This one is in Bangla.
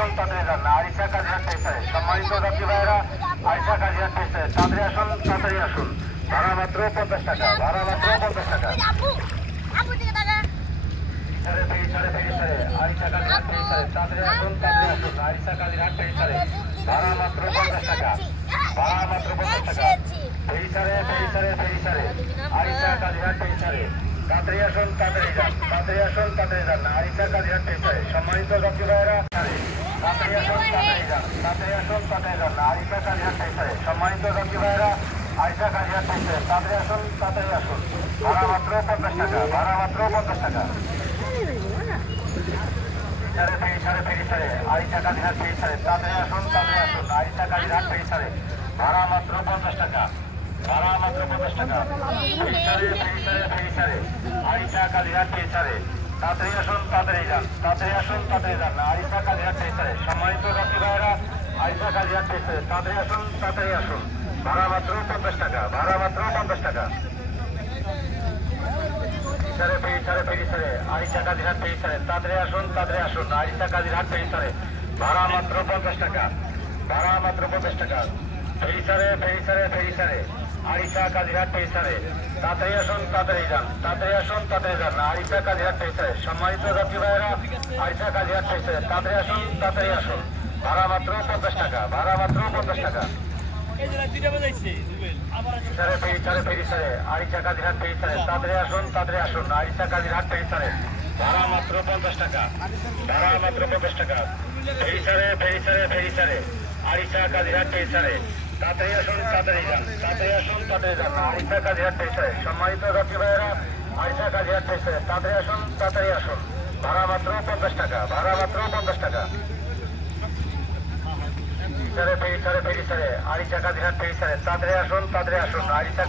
আরিশা কাজিয়া টেস্টারে সম্মানিত যাত্রী ভাইয়েরা, আরিশা কাজিয়া টেস্টারে তাড়াতাড়ি আসুন, তাড়াতাড়ি আসুন। ভাড়া মাত্র 50 টাকা, ভাড়া মাত্র 50 টাকা। আরিশা কাজিয়া টেস্টারে তাড়াতাড়ি আসুন, তাড়াতাড়ি আসুন। আরিশা কাজিয়া টেস্টারে ভাড়া মাত্র 50 টাকা, ভাড়া মাত্র 50 টাকা। ফেরিসারে আরিশা কাজিয়া টেস্টারে তাড়াতাড়ি আসুন, তাড়াতাড়ি যান, তাড়াতাড়ি আসুন, তাড়াতাড়ি যান। আরিশা কাজিয়া টেস্টারে সম্মানিত যাত্রী ভাইয়েরা, তাড়াতাড়ি আসুন, তাড়াতাড়ি যান, তাড়াতাড়ি আসুন, তাড়াতাড়ি যান। আরিশা কাজিয়া টেস্টারে সম্মানিত যাত্রী ভাইয়েরা, আরিশা কাজিয়া টেস্টারে তাড়াতাড়ি আসুন, তাড়াতাড়ি আসুন। ভাড়া মাত্র 50 টাকা, ভাড়া মাত্র 50 টাকা। ফেরিসারে আরিশা কাজিয়া টেস্টারে তাড়াতাড়ি আসুন, তাড়াতাড়ি আসুন। আরিশা কাজিয়া টেস্টারে ভাড়া মাত্র 50 টাকা, ভাড়া মাত্র 50 টাকা। ফেরিসারে আরিশা কাজিয়া টেস্টারে তাড়াতাড়ি আসুন, তাড়াতাড়ি যান, তাড়াতাড়ি আসুন, তাড়াতাড়ি যান। আরিশা কাজিয়া টেস্টারে সম্মানিত যাত্রী ভাইয়েরা, আরিশা কাজিয়া টেস্টারে তাড়াতাড়ি আসুন, তাড়াতাড়ি আসুন। ভাড়া মাত্র 50 টাকা, ভাড়া মাত্র 50 টাকা। ফেরিসারে আরিশা কাজিয়া টেস্টারে তাড়াতাড়ি আসুন, তাড়াতাড়ি আসুন। আরিশা কাজিয়া টেস্টারে ভাড়া মাত্র 50 টাকা, ভাড়া মাত্র 50 টাকা। ফেরিসারে আরিশা কাজিয়া টেস্টারে তাড়াতাড়ি আসুন, তাড়াতাড়ি যান, তাড়াতাড়ি আসুন, তাড়াতাড়ি যান। আরিশা কাজিয়া টেস্টারে সম্মানিত যাত্রী ভাইয়েরা, আরিশা কাজিয়া টেস্টারে তাড়াতাড়ি আসুন, তাড়াতাড়ি আসুন। ভাড়া মাত্র 50 টাকা, ভাড়া মাত্র 50 টাকা। ফেরিসারে আরিশা কাজিয়া টেস্টারে তাড়াতাড়ি আসুন, তাড়াতাড়ি আসুন। আরিশা কাজিয়া টেস্টারে ভাড়া মাত্র 50 টাকা, ভাড়া মাত্র 50 টাকা। ফেরিসারে আরিশা কাজিয়া টেস্টারে তাড়াতাড়ি আসুন, তাড়াতাড়ি যান, তাড়াতাড়ি আসুন, তাড়াতাড়ি যান। আরিশা কাজিয়া টেস্টারে সম্মানিত যাত্রী ভাইয়েরা, আরিশা কাজিয়া টেস্টারে তাড়াতাড়ি আসুন, তাড়াতাড়ি আসুন। ভাড়া মাত্র 50 টাকা, ভাড়া মাত্র 50 টাকা। ফেরিসারে আরিশা কাজিয়া টেস্টারে তাড়াতাড়ি আসুন, তাড়াতাড়ি আসুন। আরিশা